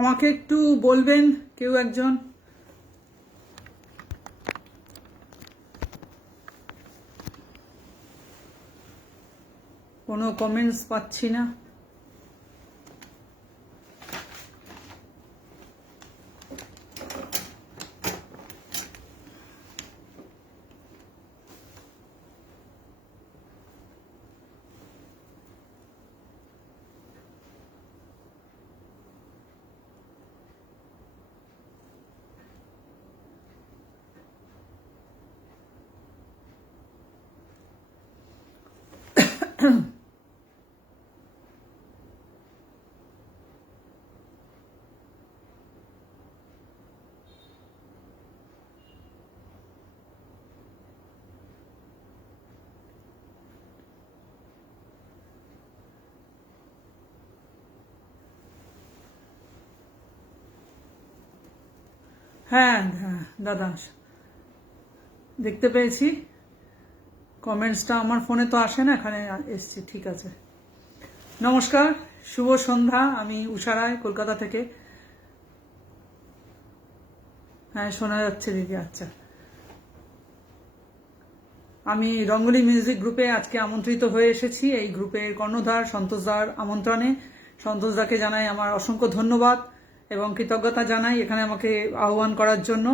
আমাকে একটু বলবেন কেউ একজন। কোনো কমেন্টস পাচ্ছি না। হ্যাঁ হ্যাঁ দাদা, দেখতে পেয়েছি কমেন্টসটা। আমার ফোনে তো আসে না, এখানে এসছি। ঠিক আছে, নমস্কার, শুভ সন্ধ্যা। আমি উষা রায়, কলকাতা থেকে। হ্যাঁ, শোনা যাচ্ছে দিদি। আচ্ছা, আমি রঙ্গোলি মিউজিক গ্রুপে আজকে আমন্ত্রিত হয়ে এসেছি। এই গ্রুপের কর্ণধার সন্তোষদার আমন্ত্রণে সন্তোষদাকে জানাই আমার অসংখ্য ধন্যবাদ এবং কৃতজ্ঞতা জানাই এখানে আমাকে আহ্বান করার জন্য,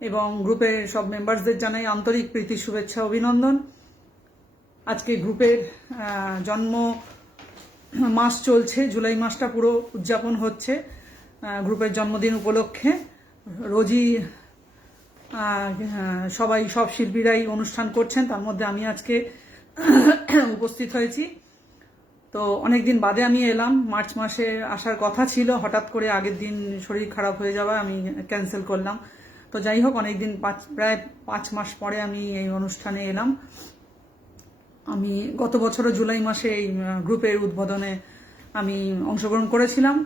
এবং গ্রুপের সব মেম্বারসদের জানাই আন্তরিক প্রীতি, শুভেচ্ছা, অভিনন্দন। আজকে গ্রুপের জন্ম মাস চলছে, জুলাই মাসটা পুরো উদযাপন হচ্ছে গ্রুপের জন্মদিন উপলক্ষে। রোজই সবাই, সব শিল্পীরাই অনুষ্ঠান করছেন, তার মধ্যে আমি আজকে উপস্থিত হয়েছি। তো অনেকদিন বাদে আমি এলাম। মার্চ মাসে আসার কথা ছিল, হঠাৎ করে আগের দিন শরীর খারাপ হয়ে যাওয়া আমি ক্যান্সেল করলাম। তো যাই হোক, অনেকদিন, প্রায় 5 মাস পরে আমি এই অনুষ্ঠানে এলাম। আমি গত বছরও জুলাই মাসে এই গ্রুপের উদ্বোধনে আমি অংশগ্রহণ করেছিলাম।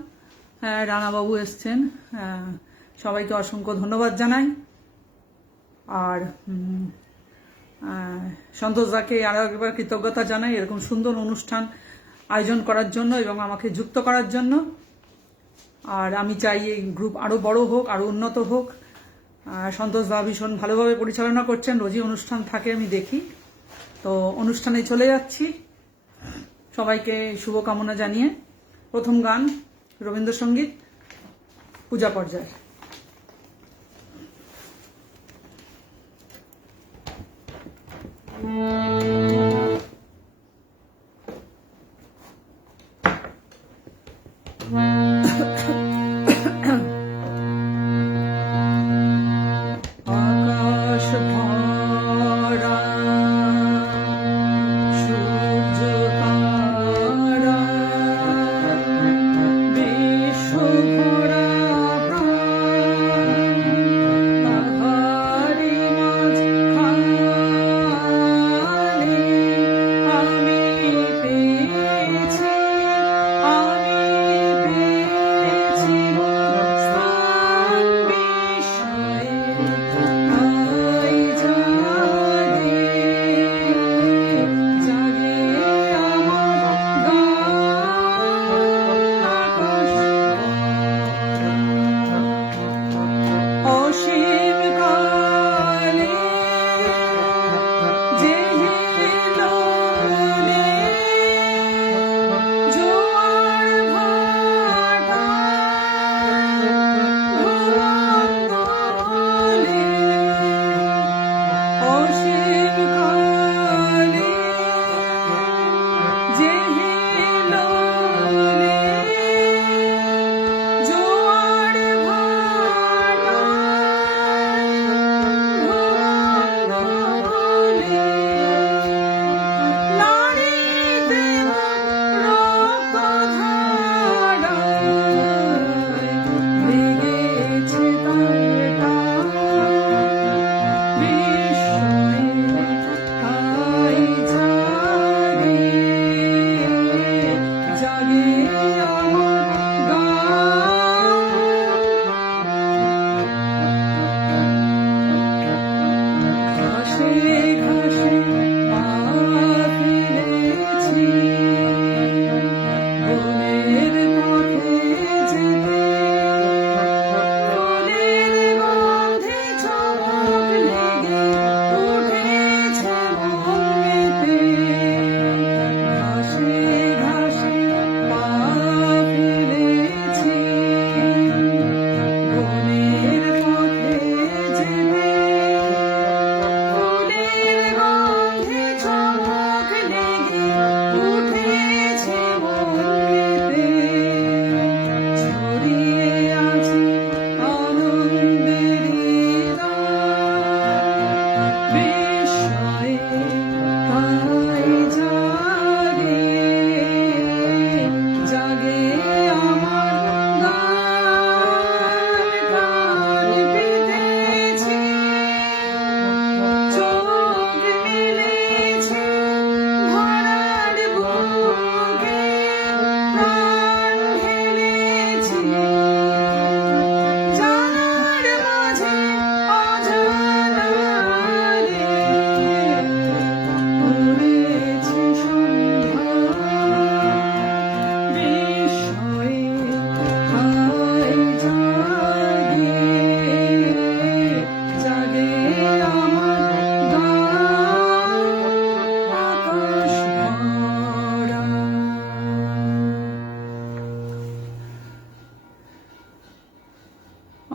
রানাবাবু এসছেন, সবাইকে অসংখ্য ধন্যবাদ জানাই। আর সন্তোষদাকে আরও একবার কৃতজ্ঞতা জানাই এরকম সুন্দর অনুষ্ঠান আয়োজন করার জন্য এবং আমাকে যুক্ত করার জন্য। আর আমি চাই এই গ্রুপ আরও বড় হোক, আরও উন্নত হোক। সন্তোষদা ভীষণ ভালোভাবে পরিচালনা করছেন, রোজই অনুষ্ঠান থাকে, আমি দেখি। তো অনুষ্ঠানে চলে যাচ্ছি, সবাইকে শুভকামনা জানিয়ে। প্রথম গান রবীন্দ্রসঙ্গীত, পূজা পর্যায়।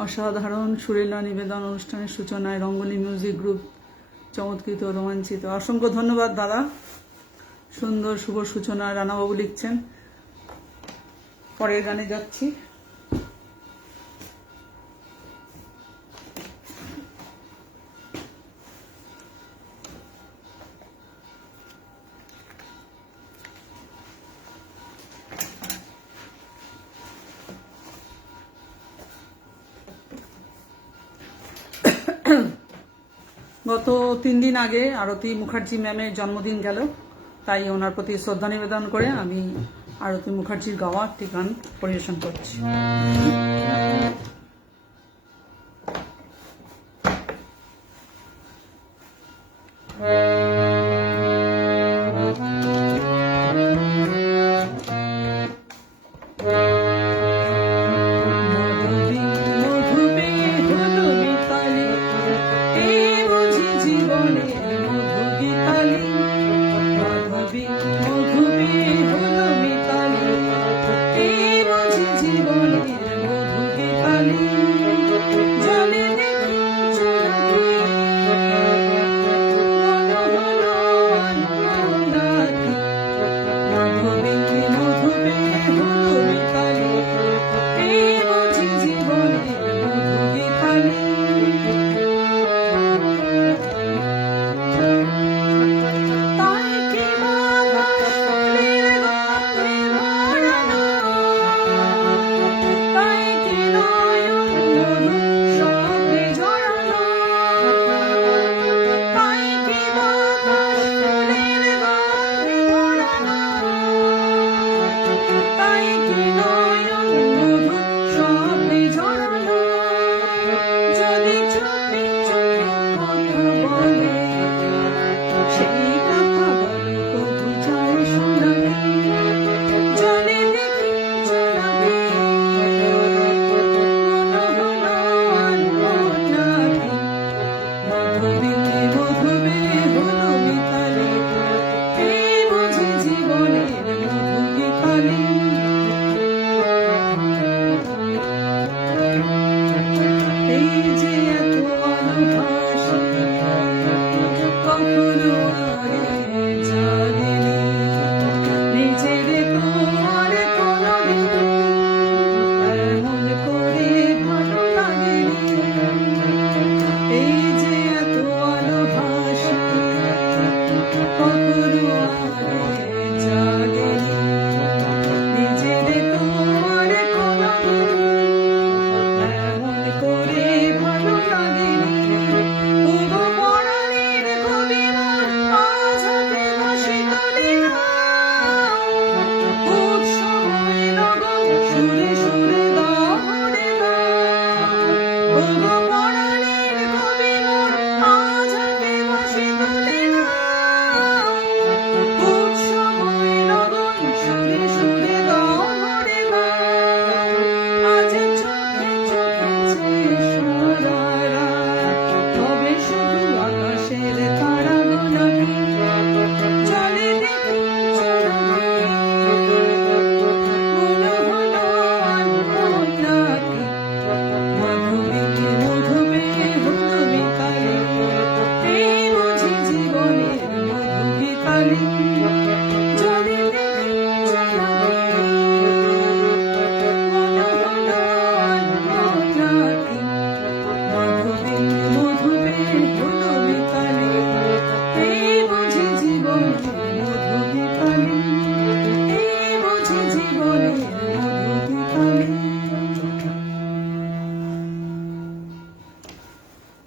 অসাধারণ সুরেলা নিবেদন অনুষ্ঠানের সূচনায় রঙ্গনী মিউজিক গ্রুপ চমৎকৃত রোমাঞ্চিত। অসংখ্য ধন্যবাদ দাদা, সুন্দর শুভ সূচনা রানাবাবু লিখছেন। পরের গানে যাচ্ছি। গত 3 দিন আগে আরতি মুখার্জি ম্যামের জন্মদিন গেল, তাই ওনার প্রতি শ্রদ্ধা নিবেদন করে আমি আরতি মুখার্জির গাওয়া একটি গান পরিবেশন করছি।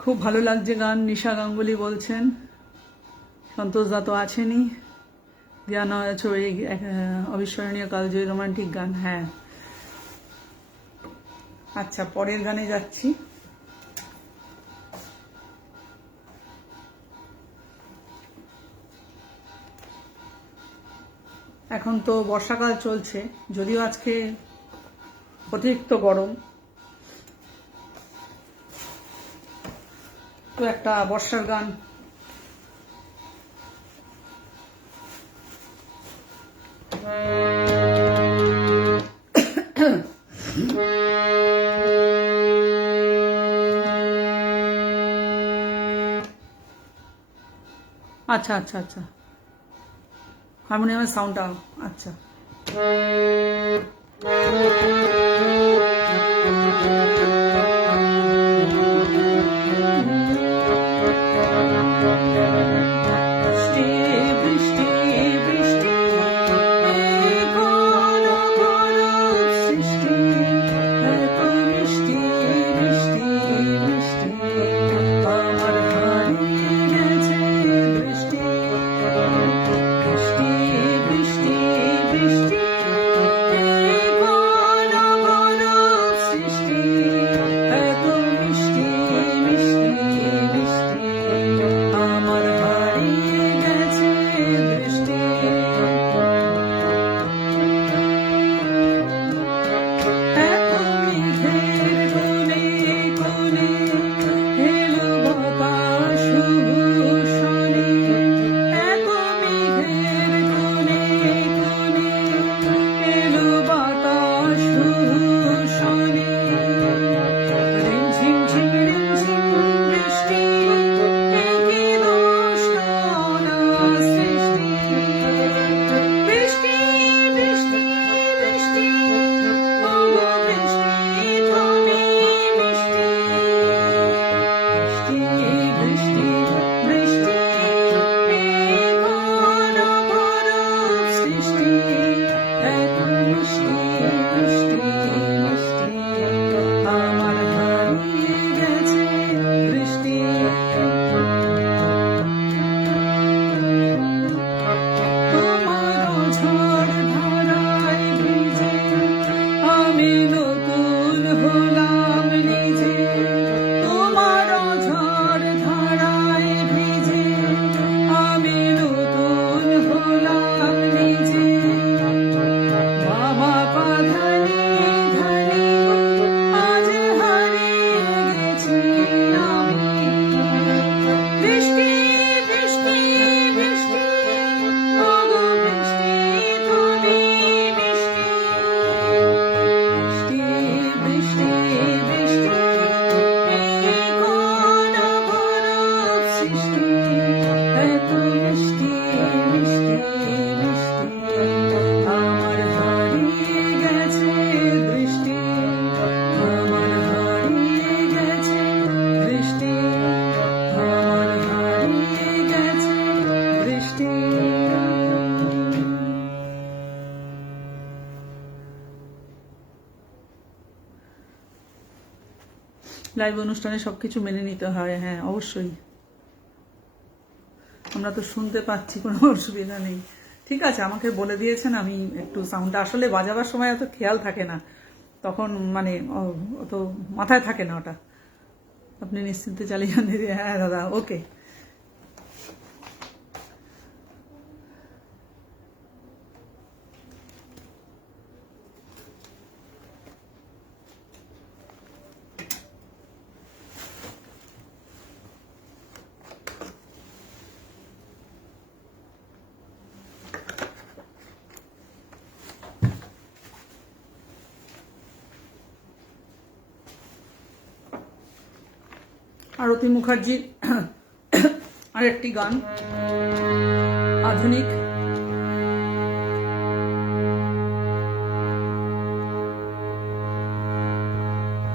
খুব ভালো লাগছে গান। নিশা গাঙ্গুলি বলছেন, সন্তোষ দা তো আছেনই, জ্ঞান আছো এই অবিস্মরণীয় কালজয়ী রোমান্টিক গান। হ্যাঁ, আচ্ছা পরের গানে যাচ্ছি। এখন তো বর্ষাকাল চলছে, যদিও আজকে অতিরিক্ত গরম, তো একটা বর্ষার গান আচ্ছা আচ্ছা আচ্ছা, হারমোনিয়ামের সাউন্ডটা, আচ্ছা। লাইভ অনুষ্ঠানে সবকিছু মেনে নিতে হয়, হ্যাঁ অবশ্যই। আমরা তো শুনতে পাচ্ছি, কোনো অসুবিধা নেই। ঠিক আছে, আমাকে বলে দিয়েছেন, আমি একটু সাউন্ডটা আসলে বাজাবার সময় অত খেয়াল থাকে না, তখন মানে অত মাথায় থাকে না ওটা। আপনি নিশ্চিন্তে চালিয়ে যান দিদি। হ্যাঁ দাদা, ওকে। আরতি মুখার্জির আরেকটি গান, আধুনিক।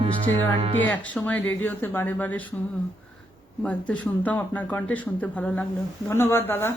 বৃষ্টির গানটি একসময় রেডিওতে বারে বারে বাজতে শুনতাম, আপনার কণ্ঠে শুনতে ভালো লাগলো। ধন্যবাদ দাদা।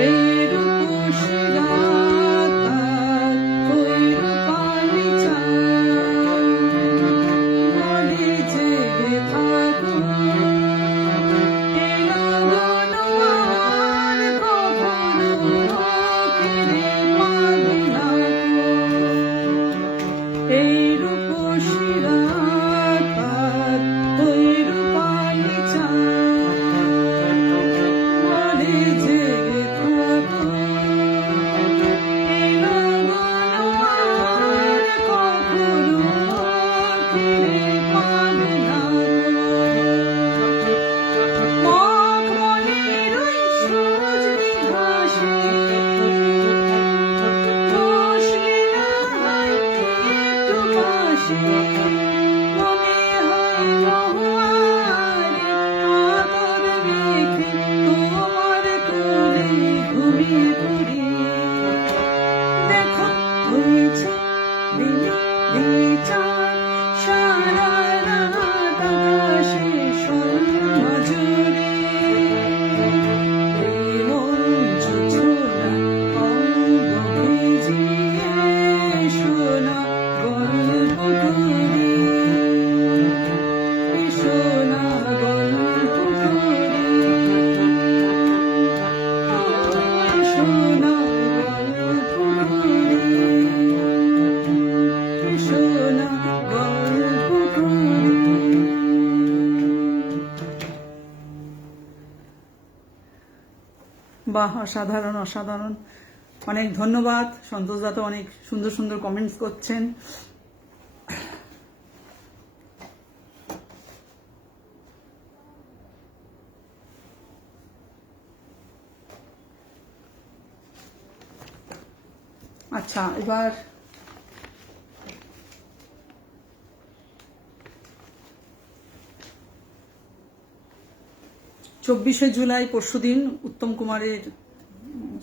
এই রূপসী রাত ওই রূপালি চাঁদ বলে জেগে থাকো এই লগন আর কখনো ফিরে পাবে না এই রূপসী রাত ওই রূপালি চাঁদ বলে জেগে থাকো এই লগন আর কখনো ফিরে পাবে না মখমলের ওই সজনি ঘাসে বসলে না হয় একটু পাশে মনে হয় মহুয়ারে আদর রেখে তোমার কোলে ঘুমিয়ে পড়ি দেখো হয়েছে দিনে দিনে চাঁদ সারা রাত আকাশে স্বর্ণ জুড়ে এই মন জোছনা অঙ্গ ভিজিয়ে সোনা গল্প করি সোনা গল্প করি সোনা গল্প করি সোনা গল্প করি বাহ অসাধারণ অসাধারণ অনেক ধন্যবাদ সন্তোষদা তো অনেক সুন্দর সুন্দর কমেন্টস করছেন আচ্ছা এবার 24শে জুলাই পরশুদিন উত্তম কুমারের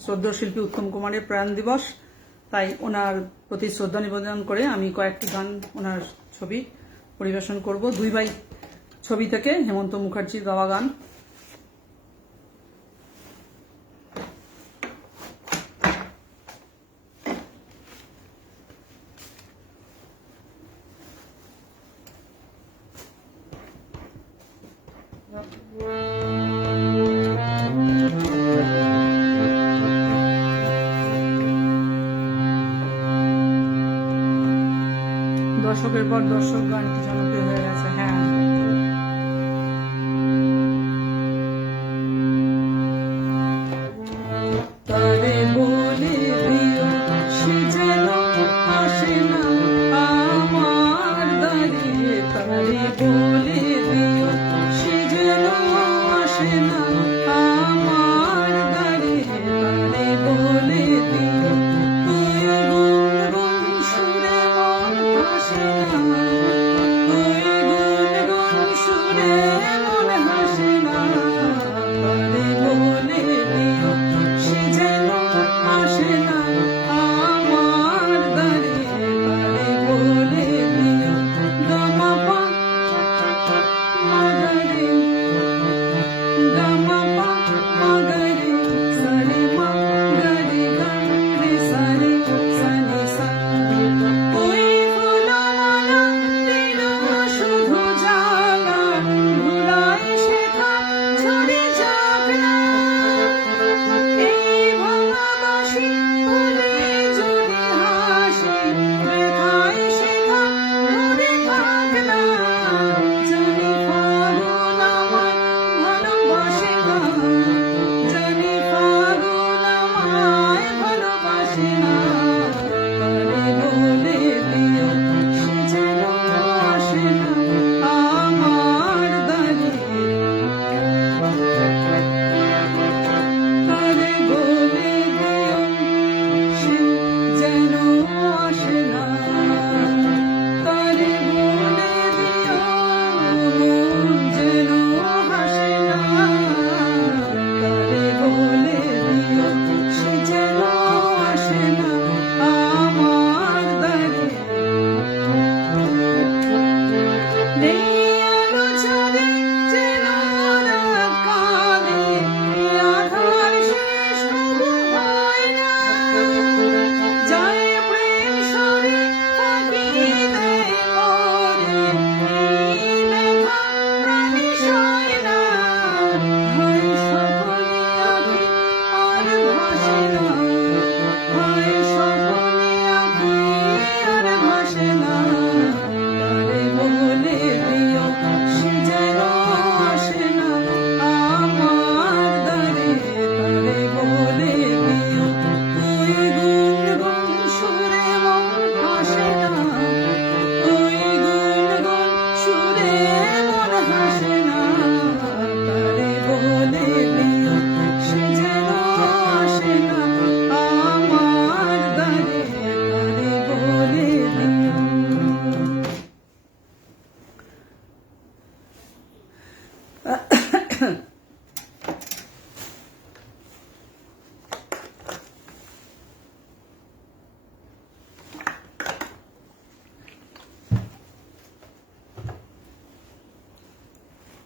শ্রদ্ধেয় শিল্পী উত্তম কুমারের প্রয়াণ দিবস তাই ওনার প্রতি শ্রদ্ধা নিবেদন করে আমি কয়েকটি গান ওনার ছবি পরিবেশন করব দুই ভাই ছবি থেকে হেমন্ত মুখার্জির গাওয়া গান দর্শকের পর দর্শক গানটি জনপ্রিয় হয়ে গেছে হ্যাঁ তারে বলে দিও সে যেন আসে না আমার দাঁড়িয়ে তারে বলে দিও সে যেন আসে না আমার দাঁড়িয়ে তারে বলে দিও তুই গুনগুন সুরে মন ভাসে না তুই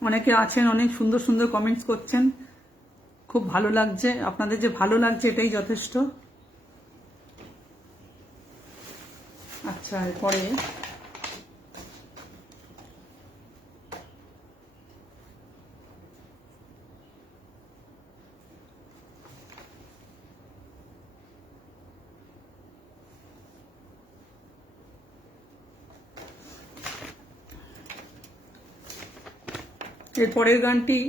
অনেকে আছেন, অনেক সুন্দর সুন্দর কমেন্টস করছেন, খুব ভালো লাগছে। আপনাদের যে ভালো লাগছে এটাই যথেষ্ট। আচ্ছা, এরপরে এরপরের গানটি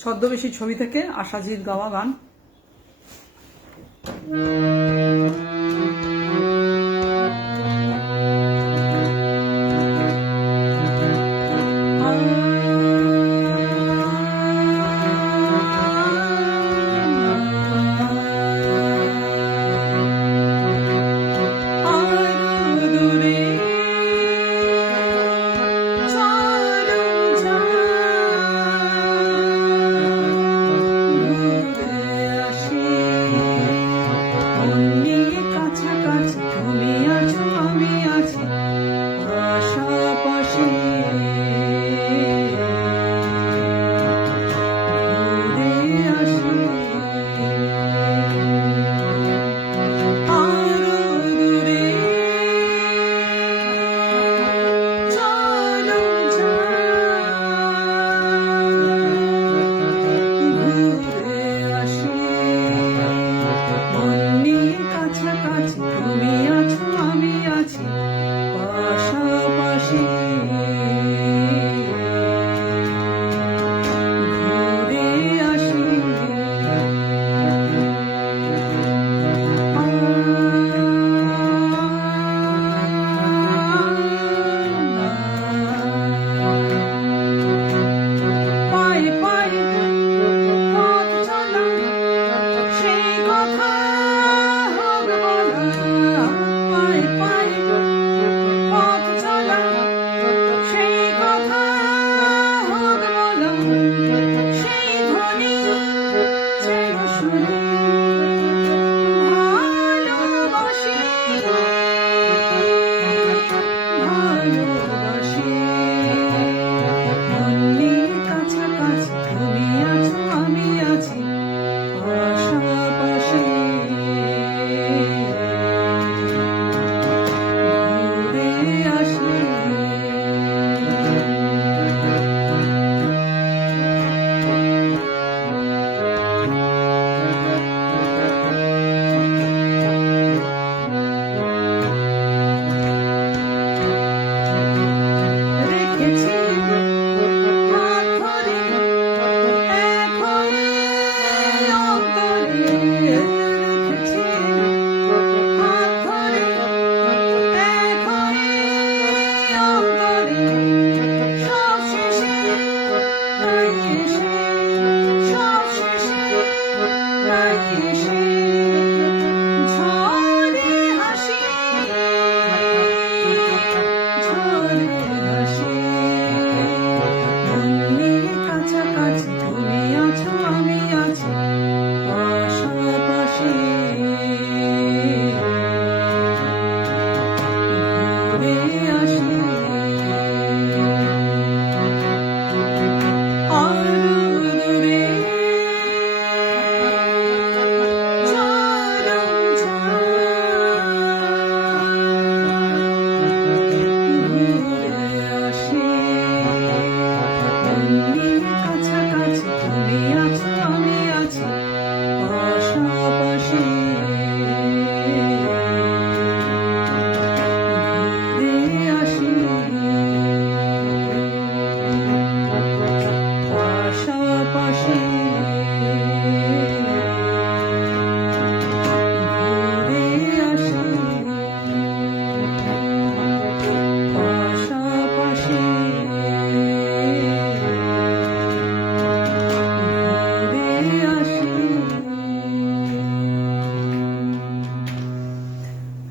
ছদ্মবেশী ছবি থেকে আশাজির গাওয়া গান।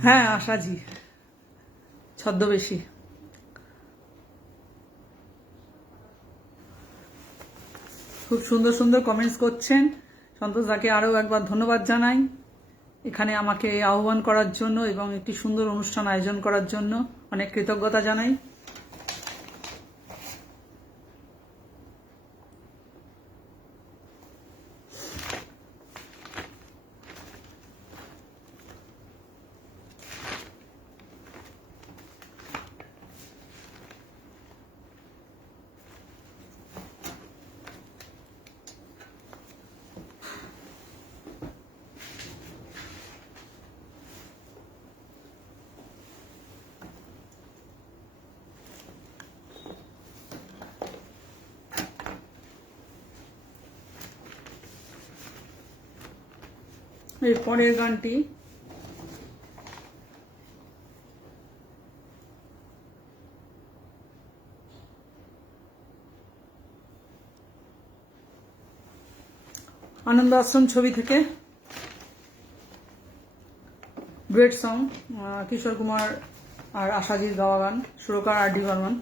হ্যাঁ আশাজি, ছদ্মবেশী। খুব সুন্দর সুন্দর কমেন্টস করছেন। সন্তোষ দাকে আরও একবার ধন্যবাদ জানাই এখানে আমাকে আহ্বান করার জন্য এবং একটি সুন্দর অনুষ্ঠান আয়োজন করার জন্য অনেক কৃতজ্ঞতা জানাই। এর পরের গানটি আনন্দ আশ্রম ছবি থেকে, গ্রেট সং, কিশোর কুমার আর আশাজির গাওয়া গান, সুরকার আর ডি বর্মন।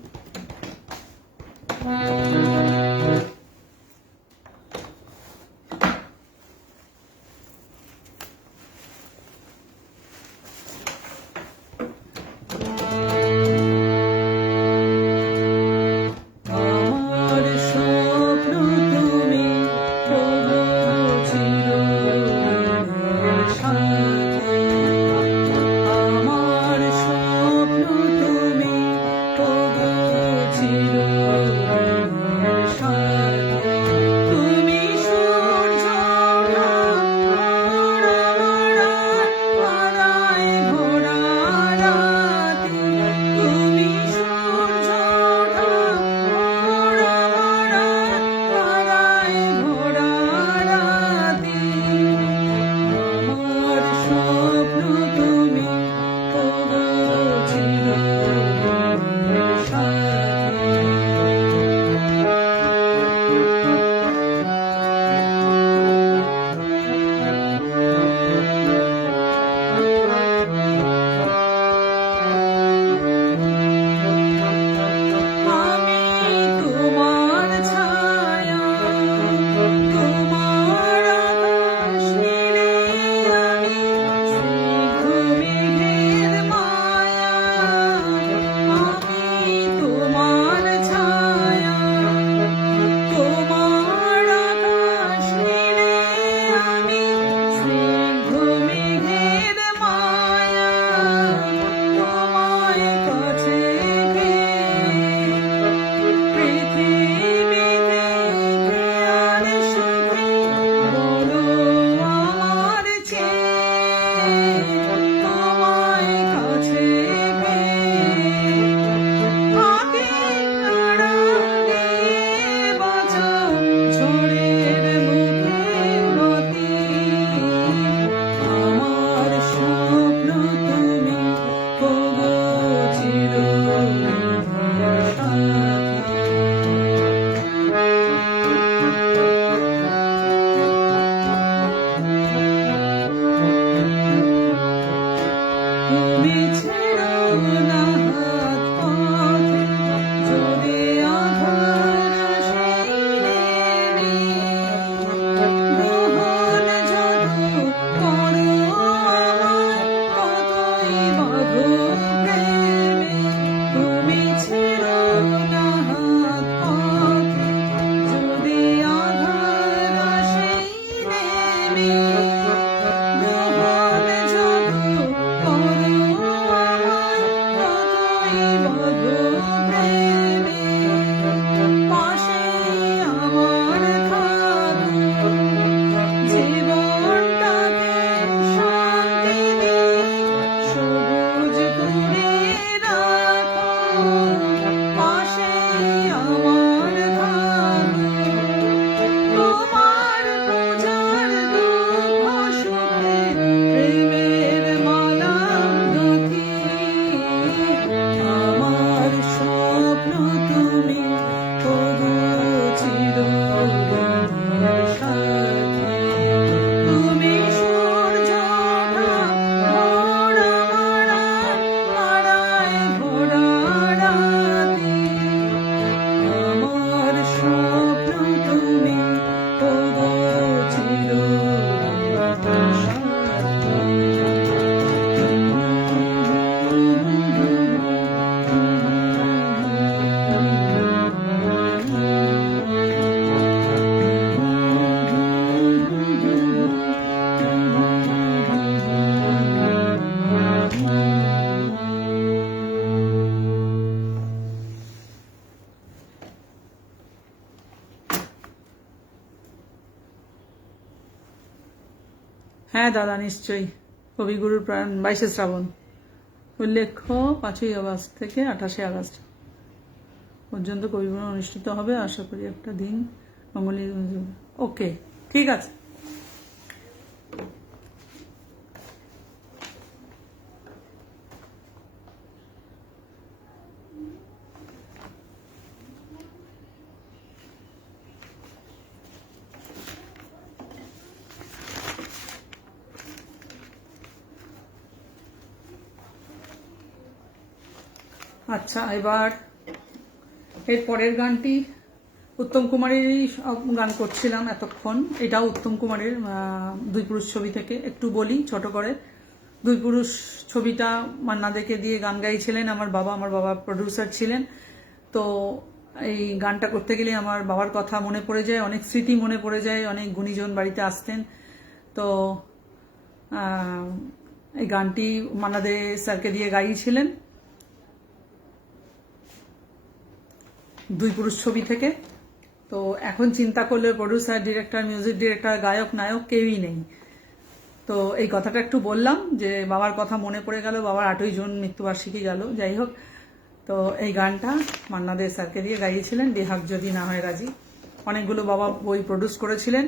হ্যাঁ দাদা, নিশ্চয়ই। কবিগুরুর প্রাণ 22শে শ্রাবণ, উল্লেখ্য 5ই আগস্ট থেকে 28শে আগস্ট পর্যন্ত কবিগুরু অনুষ্ঠিত হবে। আশা করি একটা দিন অমলি। ওকে, ঠিক আছে। আচ্ছা, এবার এর পরের গানটি উত্তম কুমারেরই গান করছিলাম এতক্ষণ। এটাও উত্তম কুমারের দুই পুরুষ ছবি থেকে। একটু বলি ছোট করে। দুই পুরুষ ছবিটা মান্না দেকে দিয়ে গান গাইছিলেন আমার বাবা প্রডিউসার ছিলেন। তো এই গানটা করতে গেলে আমার বাবার কথা মনে পড়ে যায়, অনেক স্মৃতি মনে পড়ে যায়, অনেক গুণীজন বাড়িতে আসতেন। তো এই গানটি মান্না দে স্যারকে দিয়ে গাইছিলেন দুই পুরুষ ছবি থেকে। তো এখন চিন্তা করলে প্রডিউসার, ডিরেক্টর, মিউজিক ডিরেক্টর, গায়ক, নায়ক কেউই নেই। তো এই কথাটা একটু বললাম যে বাবার কথা মনে পড়ে গেল, বাবার 8ই জুন মৃত্যুবার্ষিকী গেল। যাই হোক, তো এই গানটা মান্না দে স্যারকে দিয়ে গাইছিলেন, দেহাক যদি না হয় রাজি। অনেকগুলো বাবা বই প্রডিউস করেছিলেন।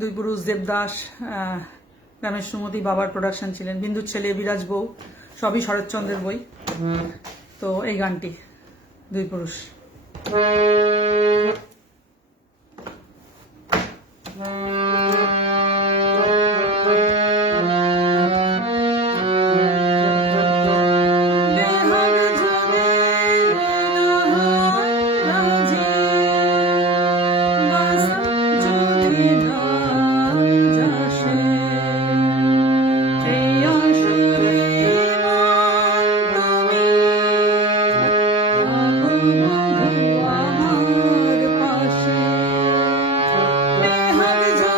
দুই পুরুষ, দেবদাস, রমেশ সুমতি বাবার প্রোডাকশন ছিলেন। বিন্দুর ছেলে, বিরাজ বউ সবই শরৎচন্দ্রের বই। তো এই গানটি দুই পুরুষ। আমার পাশে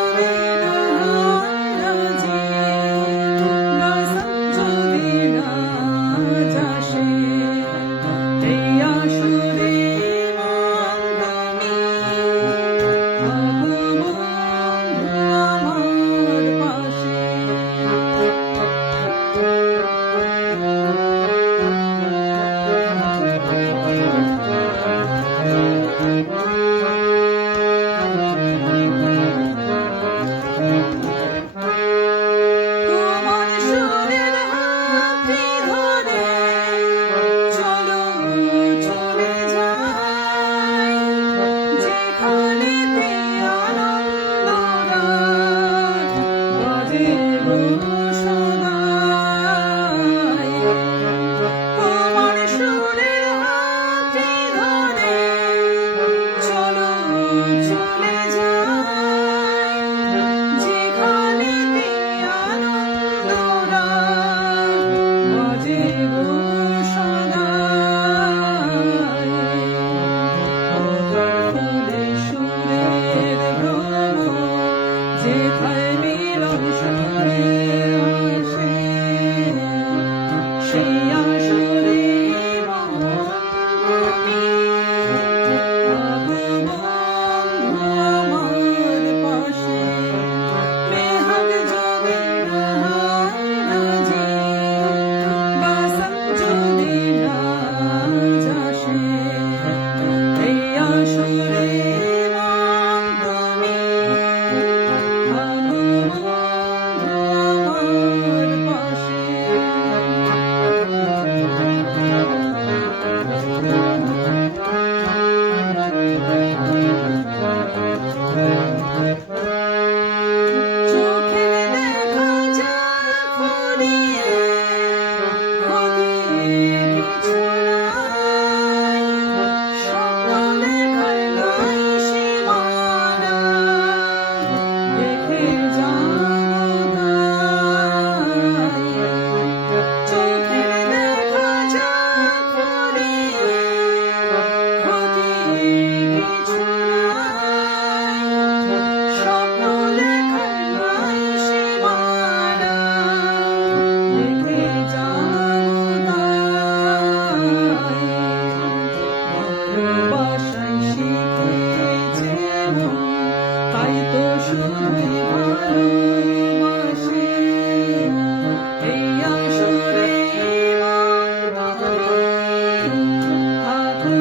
বন্ধু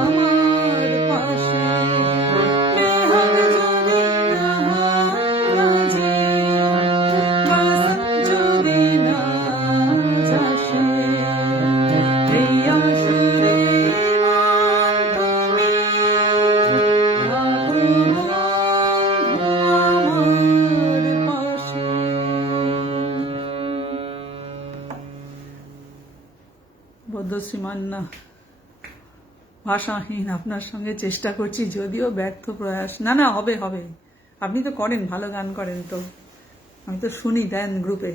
আমার পাশে, মেহর যদি না বাজে, বাসন যদি না যাসে, এই আসরে মন তুমি রাখো বন্ধু আমার পাশে। বদ্ধশ্রী মান্না, ভাষাহীন আপনার সঙ্গে চেষ্টা করছি, যদিও ব্যর্থ প্রয়াস। না না, হবে হবে, আপনি তো করেন, ভালো গান করেন, তো আমি তো শুনি, দেন গ্রুপে।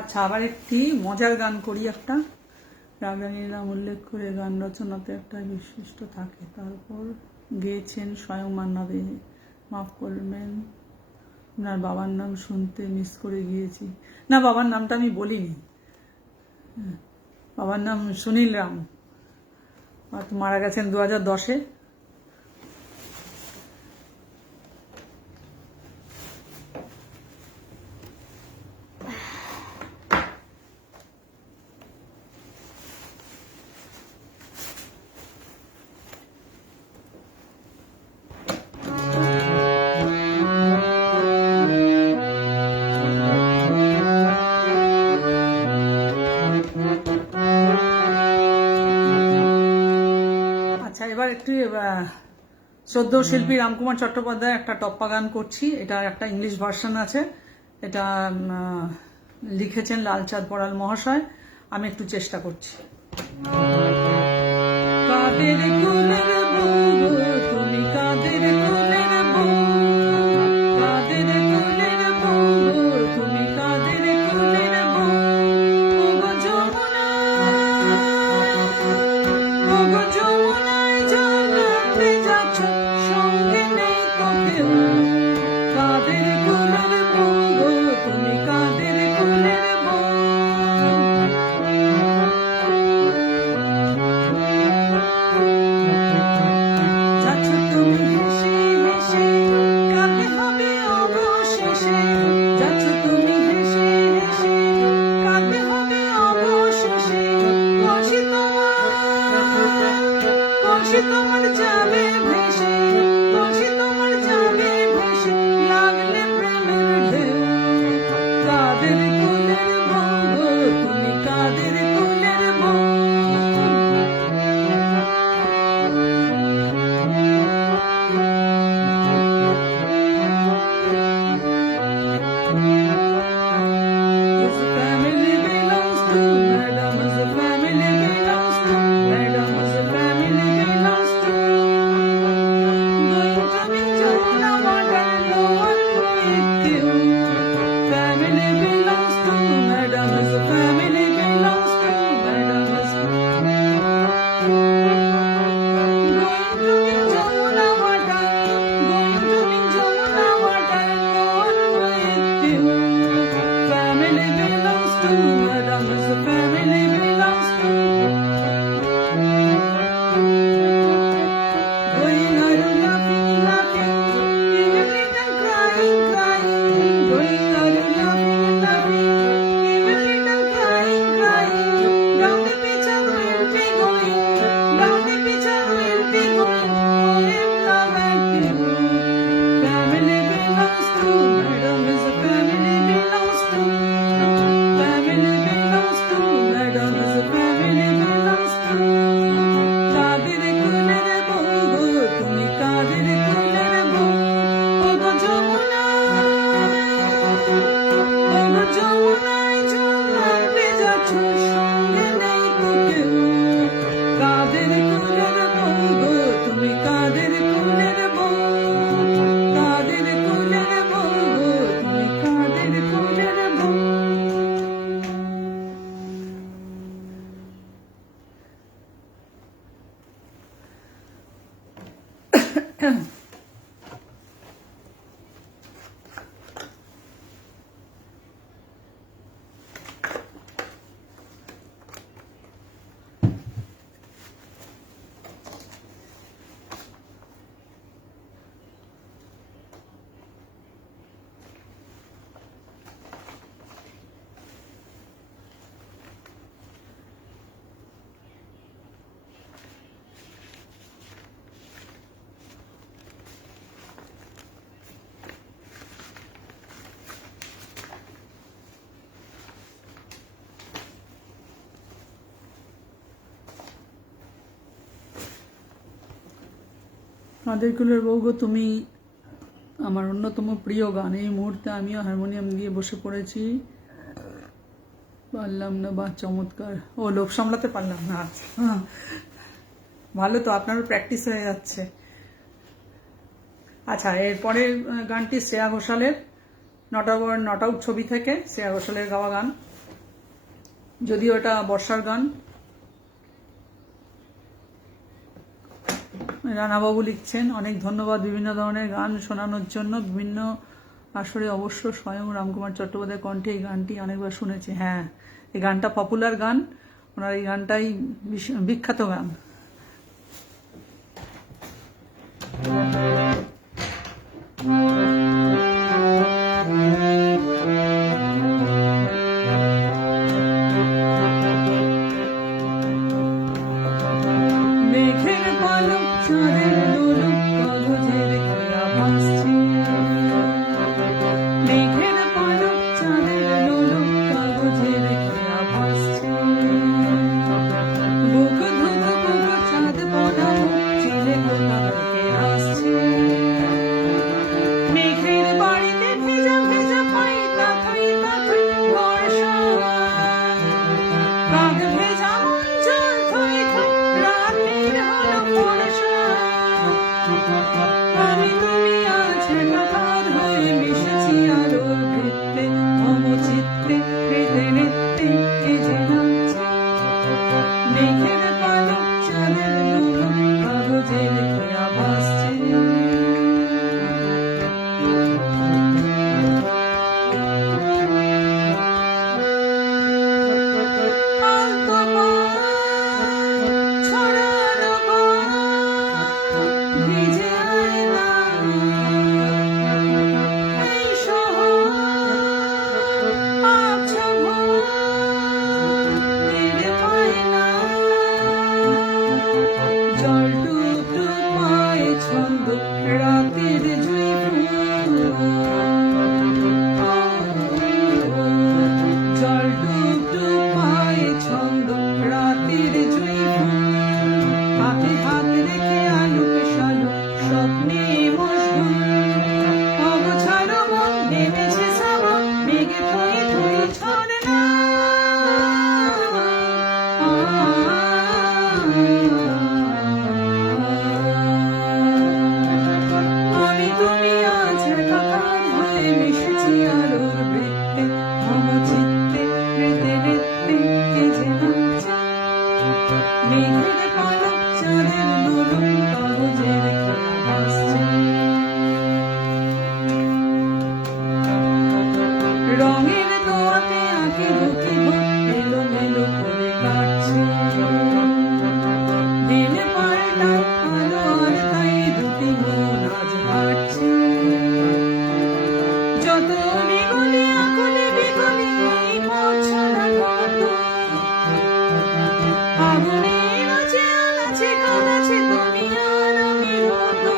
আচ্ছা, আবার একটি মজার গান করি একটা। রাগানীর নাম উল্লেখ করে গান রচনাতে একটা বিশিষ্ট থাকে, তারপর গেয়েছেন স্বয়ং মান্না দে। মাফ করবেন, আপনার বাবার নাম শুনতে মিস করে গিয়েছি। না, বাবার নামটা আমি বলিনি, বাবার নাম সুনীল রাম, মারা গেছেন 2010-এ। আচ্ছা, এবার একটু শ্রদ্ধেয় শিল্পী রামকুমার চট্টোপাধ্যায় একটা টপ্পা গান করছি। এটা একটা ইংলিশ ভার্সন আছে, এটা লিখেছেন লালচাঁদ পড়াল মহাশয়। আমি একটু চেষ্টা করছি। কাদের কুলের বউ তুমি, কাদের কুলের বউ, কাদের কুলের বউ তুমি, কাদের কুলের বউ, ওগো যমুনা, ওগো যমুনায় জলে যাচ্ছ, সঙ্গে নেই তো কেউ, কাদের কুলের বউ তুমি, কাদের কুলের বউ। আদেরকুলের বউগো, তুমি আমার অন্যতম প্রিয় গান। এই মুহূর্তে আমিও হারমোনিয়াম দিয়ে বসে পড়েছি। পারলাম না, বা চমৎকার। ও, লোভ সামলাতে পারলাম না। হ্যাঁ, ভালো তো, আপনারও প্র্যাকটিস হয়ে যাচ্ছে। আচ্ছা, এরপরে গানটি শ্রেয়া ঘোষালের নট আউট ছবি থেকে শ্রেয়া ঘোষালের গাওয়া গান, যদিও এটা বর্ষার গান। রানাবাবু লিখছেন, অনেক ধন্যবাদ বিভিন্ন ধরনের গান শোনানোর জন্য। বিভিন্ন আসরে অবশ্য স্বয়ং রামকুমার চট্টোপাধ্যায় কণ্ঠে এই গানটি অনেকবার শুনেছি। হ্যাঁ, এই গানটা পপুলার গান, ওনার এই গানটাই বিখ্যাত গান। মেঘের পালক চাঁদের দোলক কাগজের খেলা ভাসছে। মেঘের পালক চাঁদের দোলক কাগজের খেলা ভাসছে। বুক ধুধু বুক চাঁদ পোনা চিলে কোথাকে আসছে। মেঘের বাড়িতে ভেজা ভেজা পাই তাথই তাথই বর্ষা। কাক ভেজা মন জল থই থই রাতের হলো বর্ষা। আমি তুমি আজ একাকার হয়ে মিশেছি আলোর বৃত্তে, মম চিত্তে হৃদে নৃত্যে কে যে নাচছে। মেঘের পালক চাঁদের দোলক কাগজের খেয়া ভাসছে। রঙের দোয়াতে আঁকে দুটি ভোট এলো মেলো করে কাটছে। দিন পাল্টায় আলো আর তাই দুটি মন আজ হাঁটছে। যত অলিগলি আকুলে বিগলি এই পথ ছাড়া কত। আগুনের আছে আনাচে কানাচে তুমি আর আমির মতো।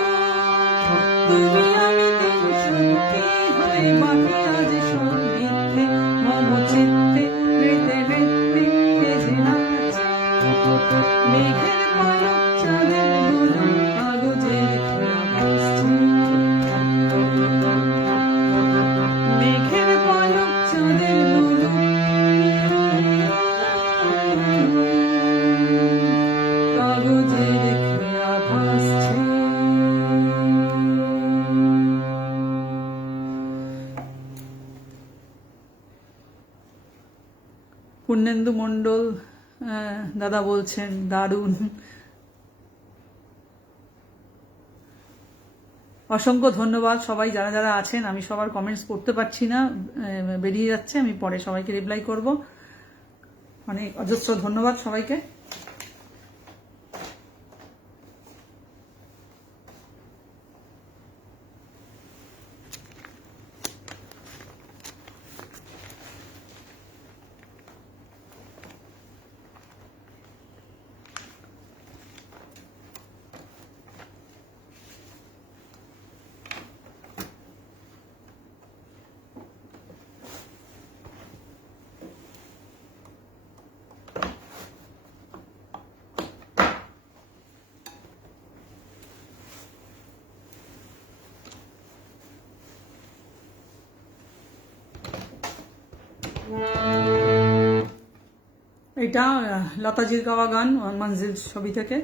তুমি আমি তিন সত্যি হয়ে বাকি আজ সব মিথ্যে, মম চিত্তে হৃদে নৃত্যে কে যে নাচছে। মেঘের পালক চাঁদের দোলক কাগজের খেয়া ভাসছে। মেঘের পালক চাঁদের দোলক কাগজের খেয়া ভাসছে। পূর্ণেন্দু মণ্ডল দাদা বলছেন দারুণ। অসংখ্য ধন্যবাদ সবাই যারা যারা আছেন। আমি সবার কমেন্টস পড়তে পারছি না, বেরিয়ে যাচ্ছে। আমি পরে সবাইকে রিপ্লাই করব। অনেক অজস্র ধন্যবাদ সবাইকে। এটা লতাজির গাওয়া গান মঞ্জিল ছবি থেকে।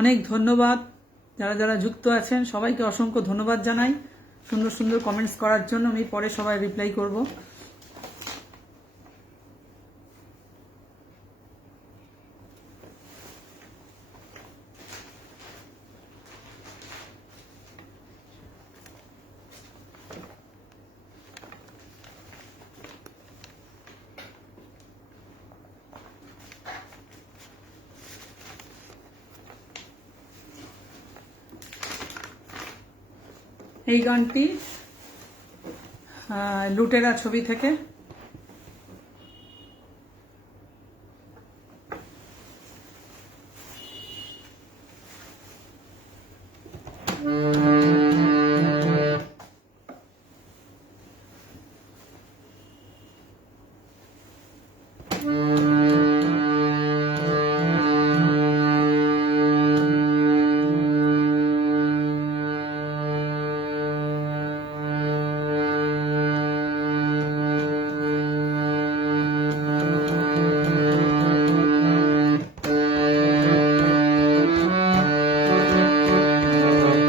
অনেক ধন্যবাদ যারা যারা যুক্ত আছেন, সবাইকে অসংখ্য ধন্যবাদ জানাই সুন্দর সুন্দর কমেন্টস করার জন্য। আমি পরে সবাই রিপ্লাই করব। এই গানটি লুটেরা ছবি থেকে।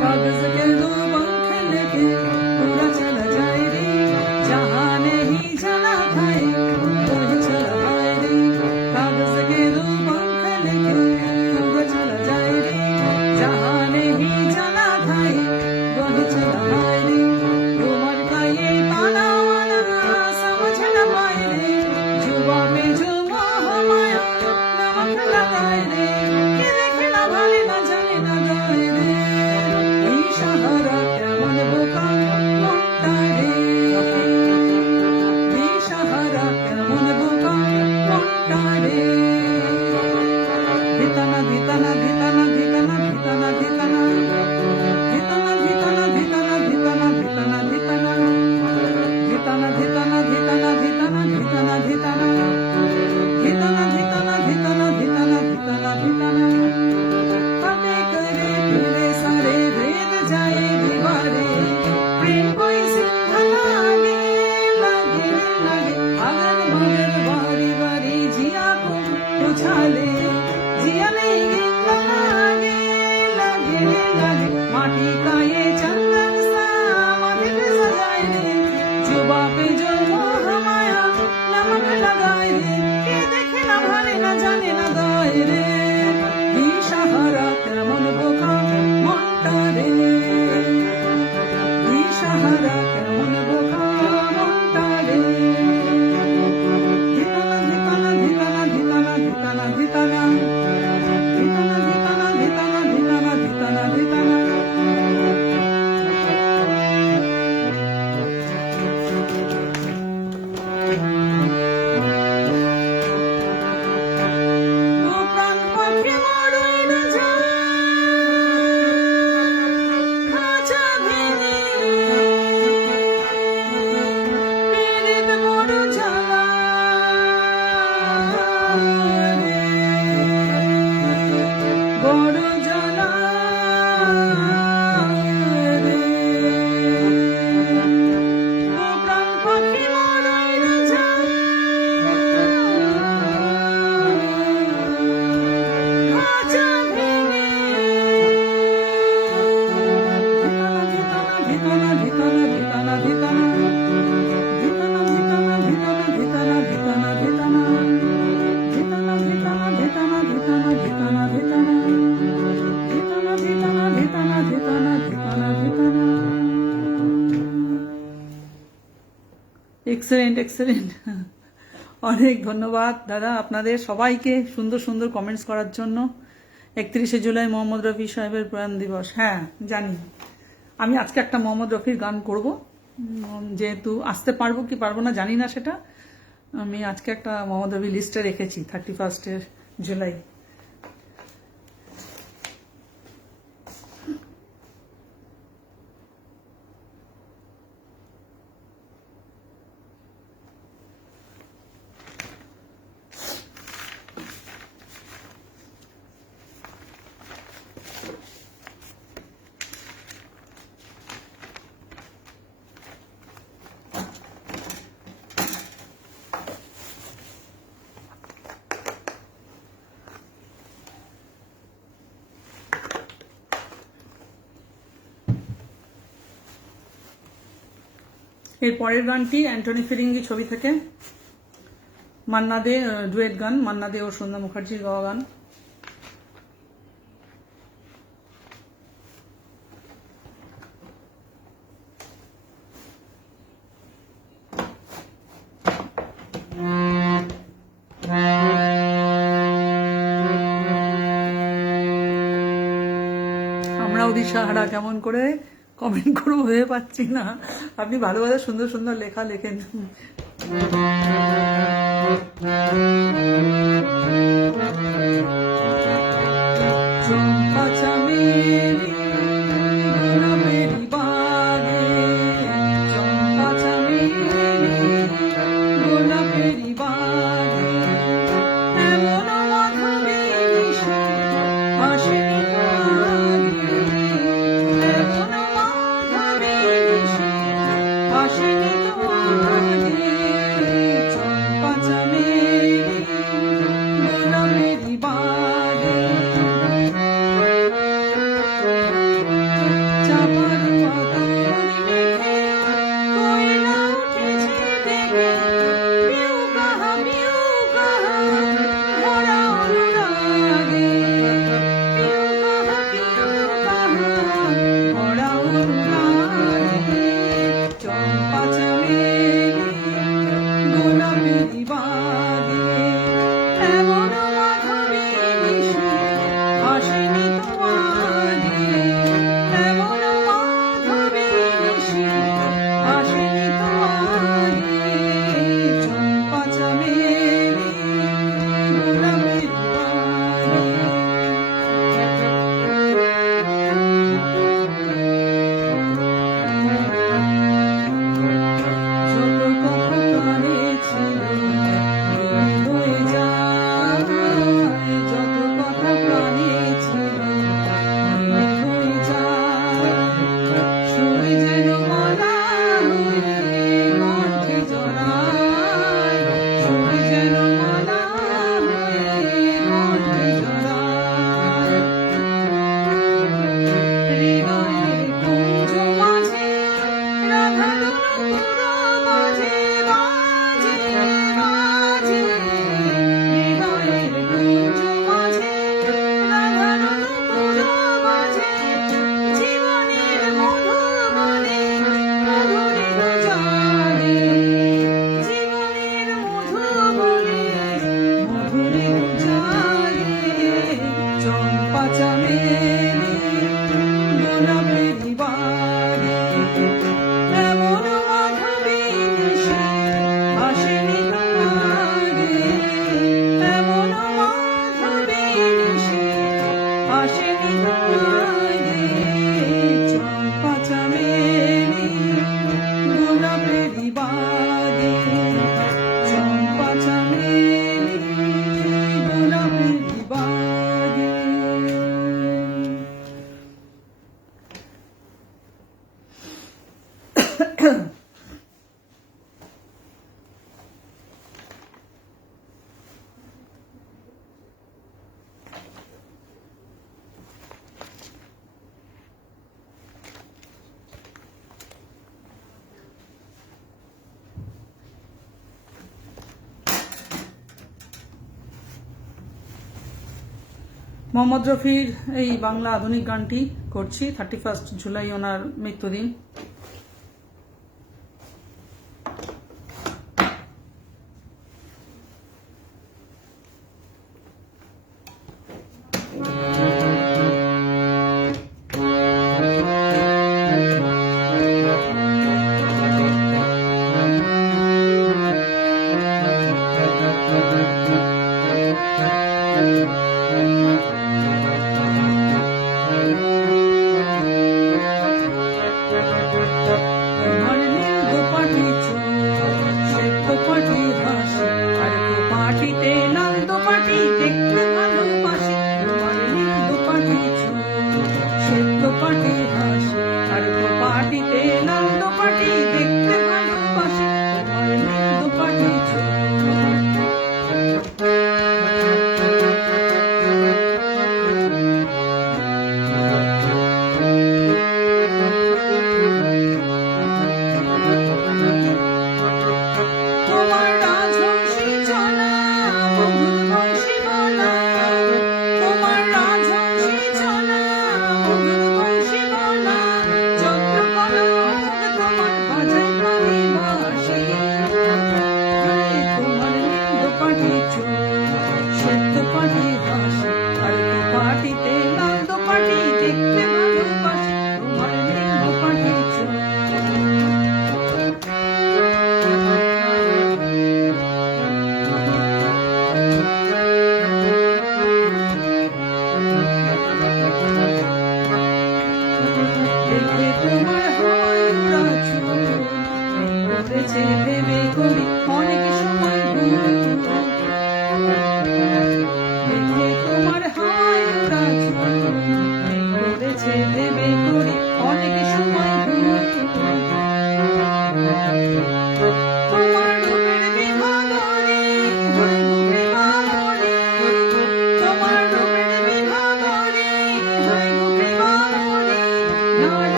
कागज এক্সেলেন্ট এক্সেলেন্ট। অনেক ধন্যবাদ দাদা আপনাদের সবাইকে সুন্দর সুন্দর কমেন্টস করার জন্য। 31শে জুলাই মোহাম্মদ রফি সাহেবের প্রয়াণ দিবস। হ্যাঁ জানি, আমি আজকে একটা মোহাম্মদ রফির গান করব, যেহেতু আসতে পারবো কি পারবো না জানি না, সেটা আমি আজকে একটা মোহাম্মদ রফি লিস্টে রেখেছি 31শে জুলাই। এর পরের গানটি অ্যান্টনি ফিরিঙ্গি ছবি থেকে, মান্না দে ডুয়েট গান, মান্না দে ও সন্ধ্যা মুখার্জির গাওয়া গান। আমরাও দিশাহারা, কেমন করে কমেন্ট করবো ভেবে পাচ্ছি না। আপনি ভালো ভালো সুন্দর সুন্দর লেখা লেখেন। চম্পা চামেলি গোলাপেরি বাগে, চম্পা চামেলি গোলাপেরি বাগে, এমন মাধবী নিশি আসেনি আগে, এমন মাধবী নিশি আসেনি তো আগে, চম্পা চামেলি গোলাপেরি বাগে, চাপার পাতায় মেঘে কয়লা উঠেছে দেখে, পিউ কাহা ভরা অনুরাগে, পিউ কাহা ভরা অনুরাগে, চম্পা চামেলি গোলাপেরি বাগে, এমন মাধবী নিশি আসেনি তো আগে, এমন মাধবী নিশি আসেনি তো আগে, চম্পা চামেলি গোলাপেরি বাগে। যত কথা প্রাণে ছিল লীন হয়ে যায়, যত কথা প্রাণে ছিল লীন হয়ে যায়, সুর যেন মালা হয়ে কণ্ঠে জড়ায়, সুর যেন মালা হয়ে কণ্ঠে জড়ায়, হৃদয়ের কুঞ্জ মাঝে রাধার নূপুর বাজে বাজে বাজে, হৃদয়ের কুঞ্জ মাঝে রাধার নূপুর বাজে, জীবনের মধুবনে মধুরিত জাগে, জীবনের মধুবনে মধুরিত জাগে, চম্পা চামেলি গোলাপেরি বাগে, এমন মাধবী নিশি আসেনি তো আগে, এমন মাধবী নিশি আসেনি তো আগে, চম্পা চামেলি গোলাপেরি বাগে, চম্পা চামেলি গোলাপেরি বাগে। মোহাম্মদ রফির এই বাংলা আধুনিক গানটি করছি 31 জুলাই ওনার মৃত্যুদিন।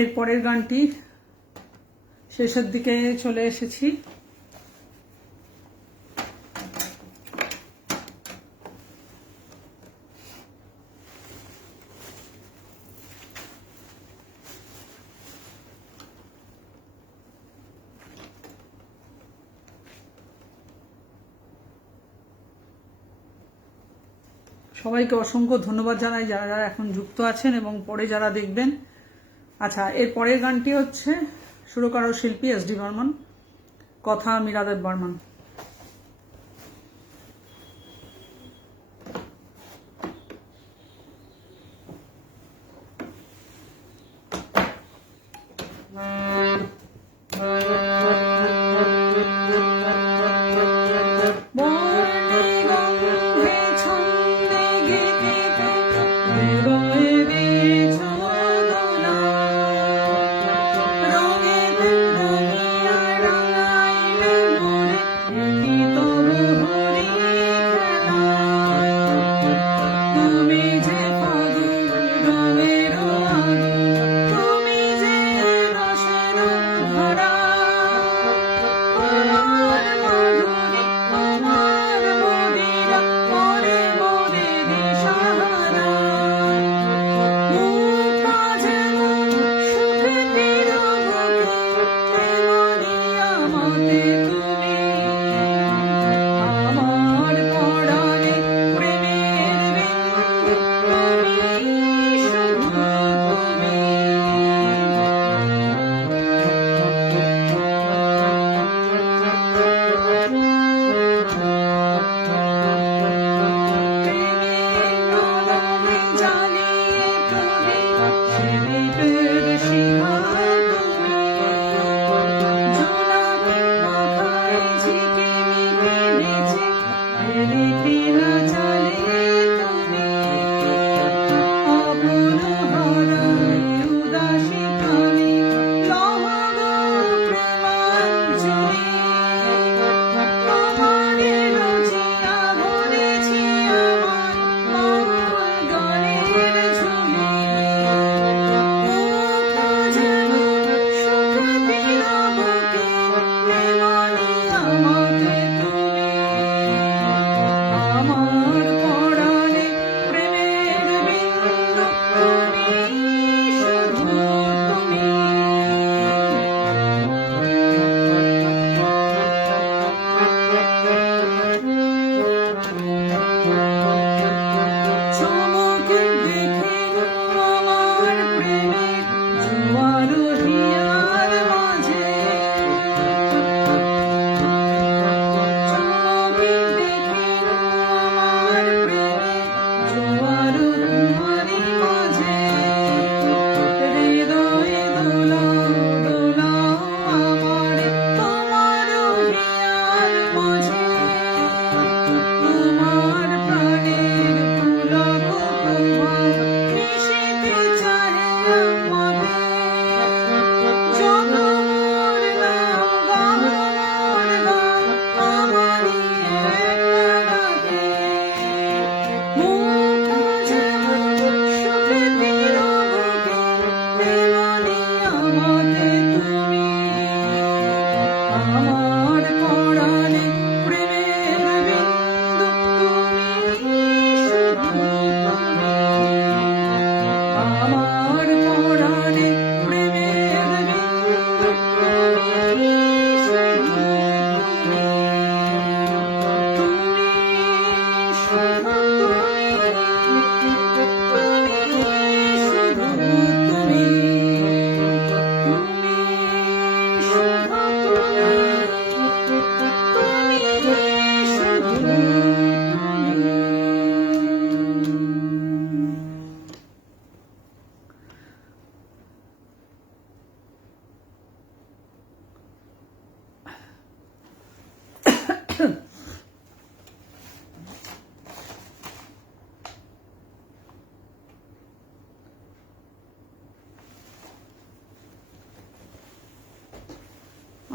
এর পরের গানটি শেষের দিকে চলে এসেছি। সবাইকে অসংখ্য ধন্যবাদ জানাই যারা যারা এখন যুক্ত আছেন এবং পরে যারা দেখবেন। আচ্ছা, এর পরের গানটি হচ্ছে সুরকার ও শিল্পী এস.ডি. বর্মন, কথা মীরাদেব বর্মন।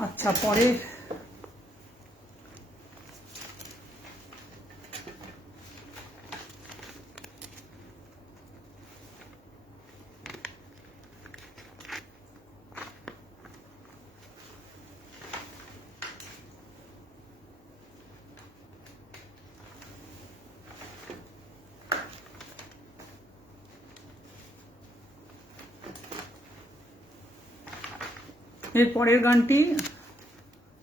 আচ্ছা, পরে এর পরের গানটি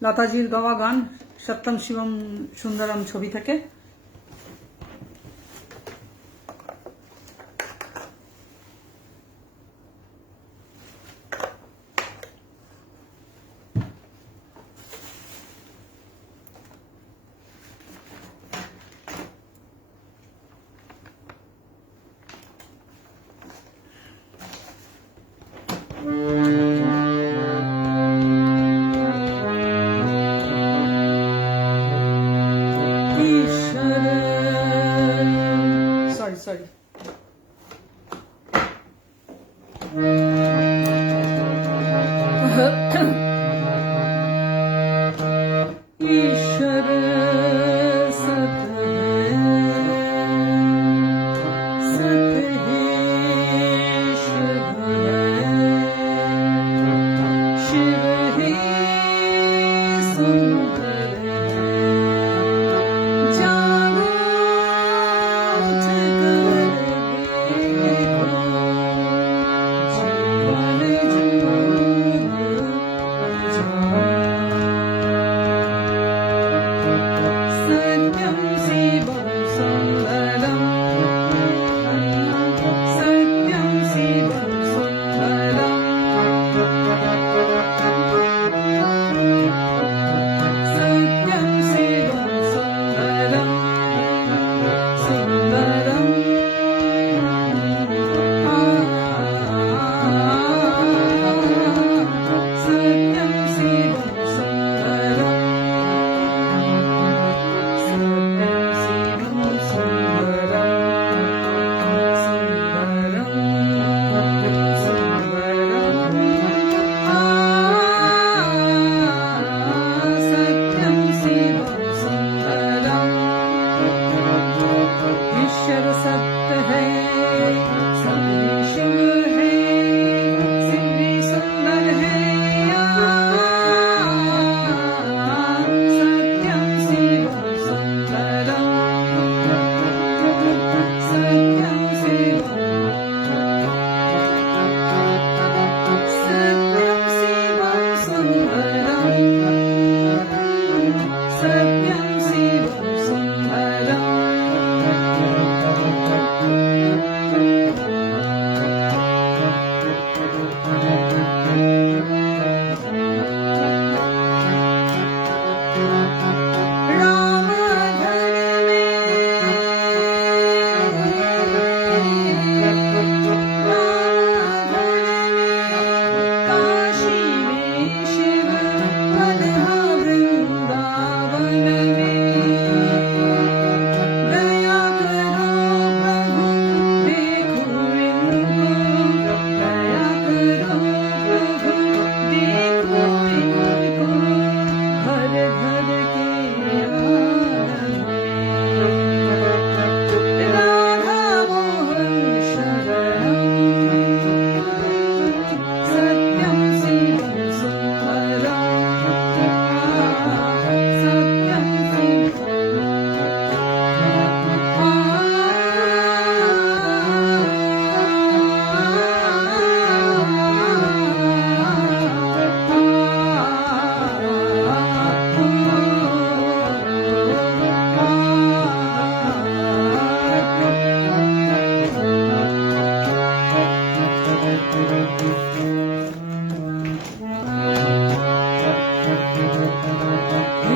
লতাজির গাওয়া গান, সত্যম শিবম সুন্দরম ছবি থেকে। Sorry. ईश्वर सत ही शिव ही सुंदर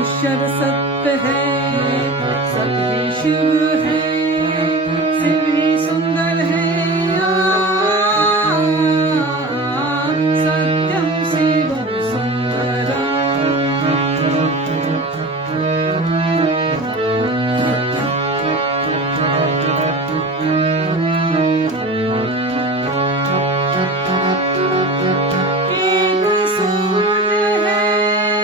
ईश्वर सत्य है, सत्य शिव है, शिव ही सुंदर है। सत्यम शिवम सुंदरम। एक सूरज है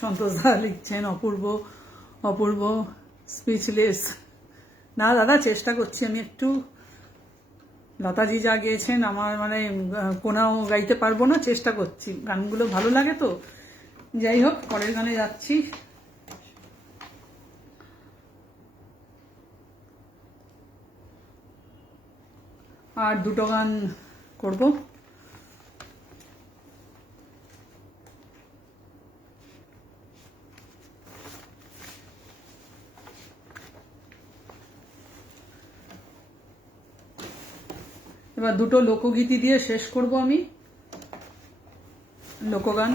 সন্তোষ দা লিখছেন অপূর্ব অপূর্ব স্পিচলেস। না দাদা, চেষ্টা করছি আমি একটু। লতাজি যা গেয়েছেন আমার মানে কোনাও গাইতে পারবো না, চেষ্টা করছি। গানগুলো ভালো লাগে তো। যাই হোক, পরের গানে যাচ্ছি। আর দুটো গান করব। এবার দুটো লোকগীতি দিয়ে শেষ করব আমি, লোকগান।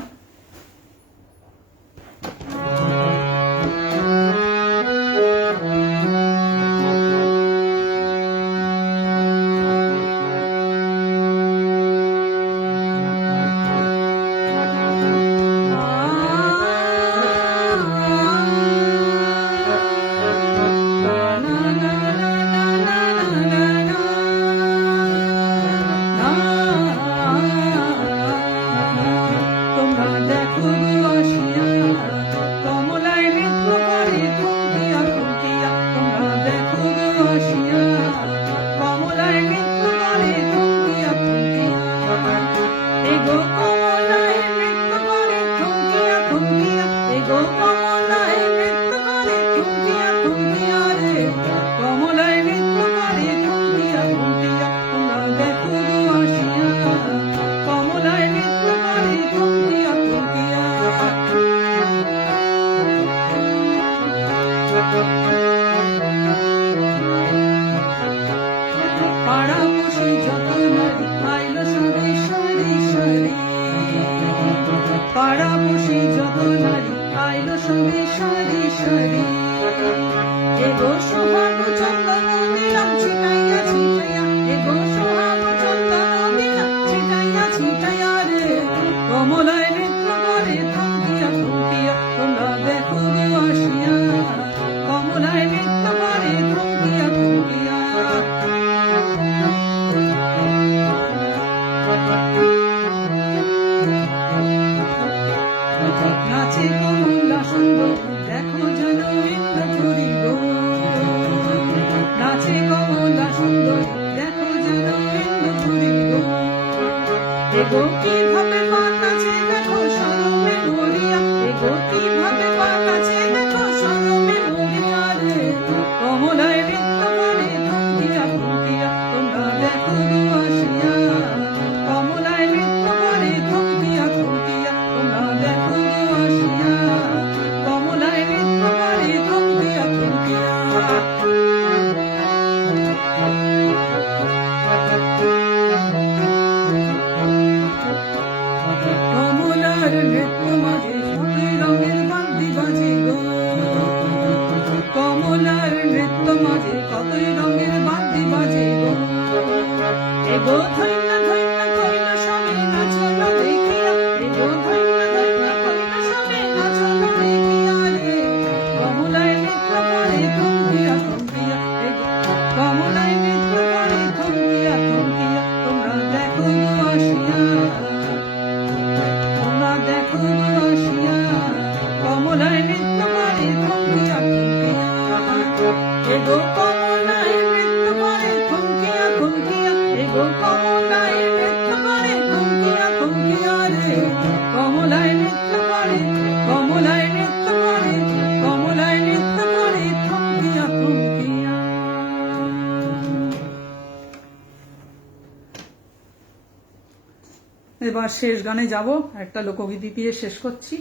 এবার শেষ গানে যাব, একটা লোকগীতি দিয়ে শেষ করছি।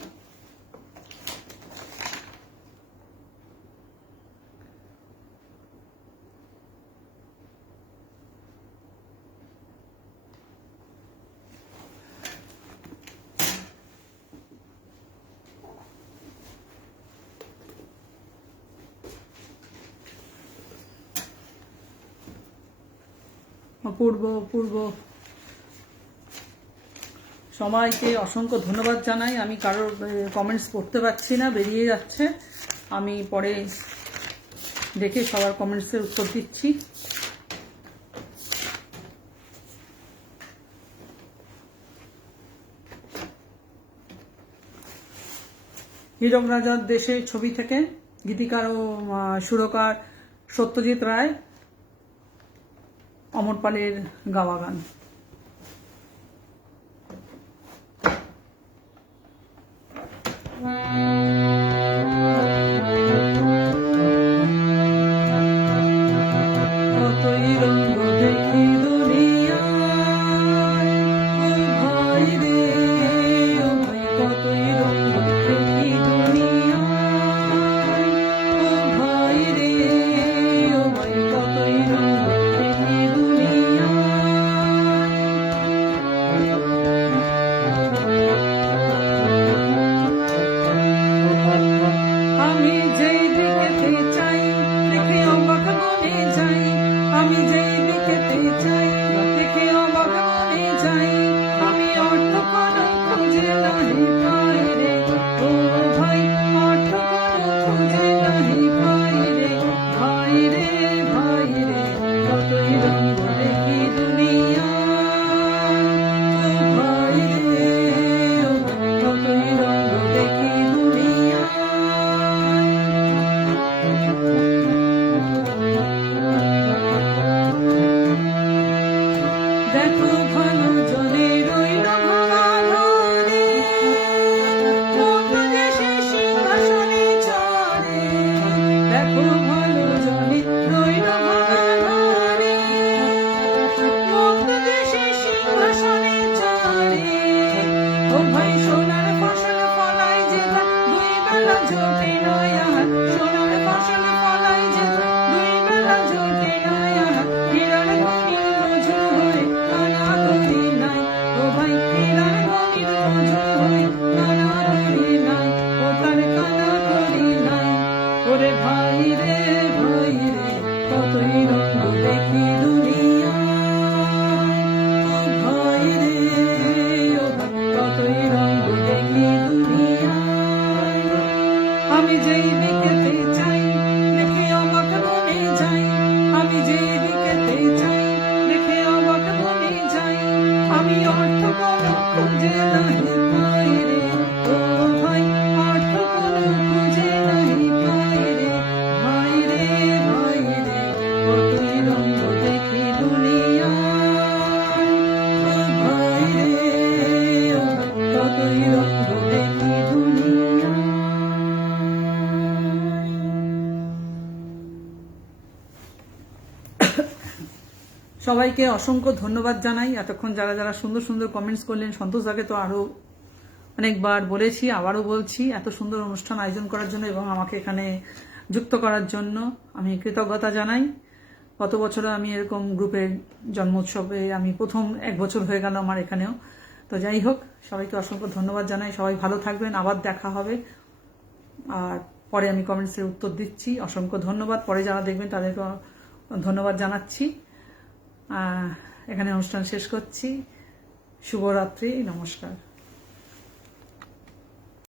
অপূর্ব অপূর্ব, সবাইকে অসংখ্য ধন্যবাদ জানাই। আমি কারোর কমেন্টস পড়তে পারছি না, বেরিয়ে যাচ্ছে, আমি পরে দেখে সবার কমেন্টসের উত্তর দিচ্ছি। হীরক রাজার দেশে ছবি থেকে গীতিকার ও সুরকার সত্যজিৎ রায়, অমর পালের গাওয়া গান। সবাইকে অসংখ্য ধন্যবাদ জানাই। এতক্ষণ যারা যারা সুন্দর সুন্দর কমেন্টস করলেন, সন্তোষদাকে তো আরো অনেকবার বলেছি, আবারও বলছি, এত সুন্দর অনুষ্ঠান আয়োজন করার জন্য এবং আমাকে এখানে যুক্ত করার জন্য আমি কৃতজ্ঞতা জানাই। গত বছর আমি এরকম গ্রুপের জন্মোৎসবে আমি প্রথম 1 বছর হয়ে গেল আমার এখানেও। তো যাই হোক, সবাইকে অসংখ্য ধন্যবাদ জানাই। সবাই ভালো থাকবেন, আবার দেখা হবে। আর পরে আমি কমেন্টসের উত্তর দিচ্ছি। অসংখ্য ধন্যবাদ। পরে যারা দেখবেন তাদেরকে ধন্যবাদ জানাচ্ছি। এখানে অনুষ্ঠান শেষ করছি। শুভরাত্রি, নমস্কার।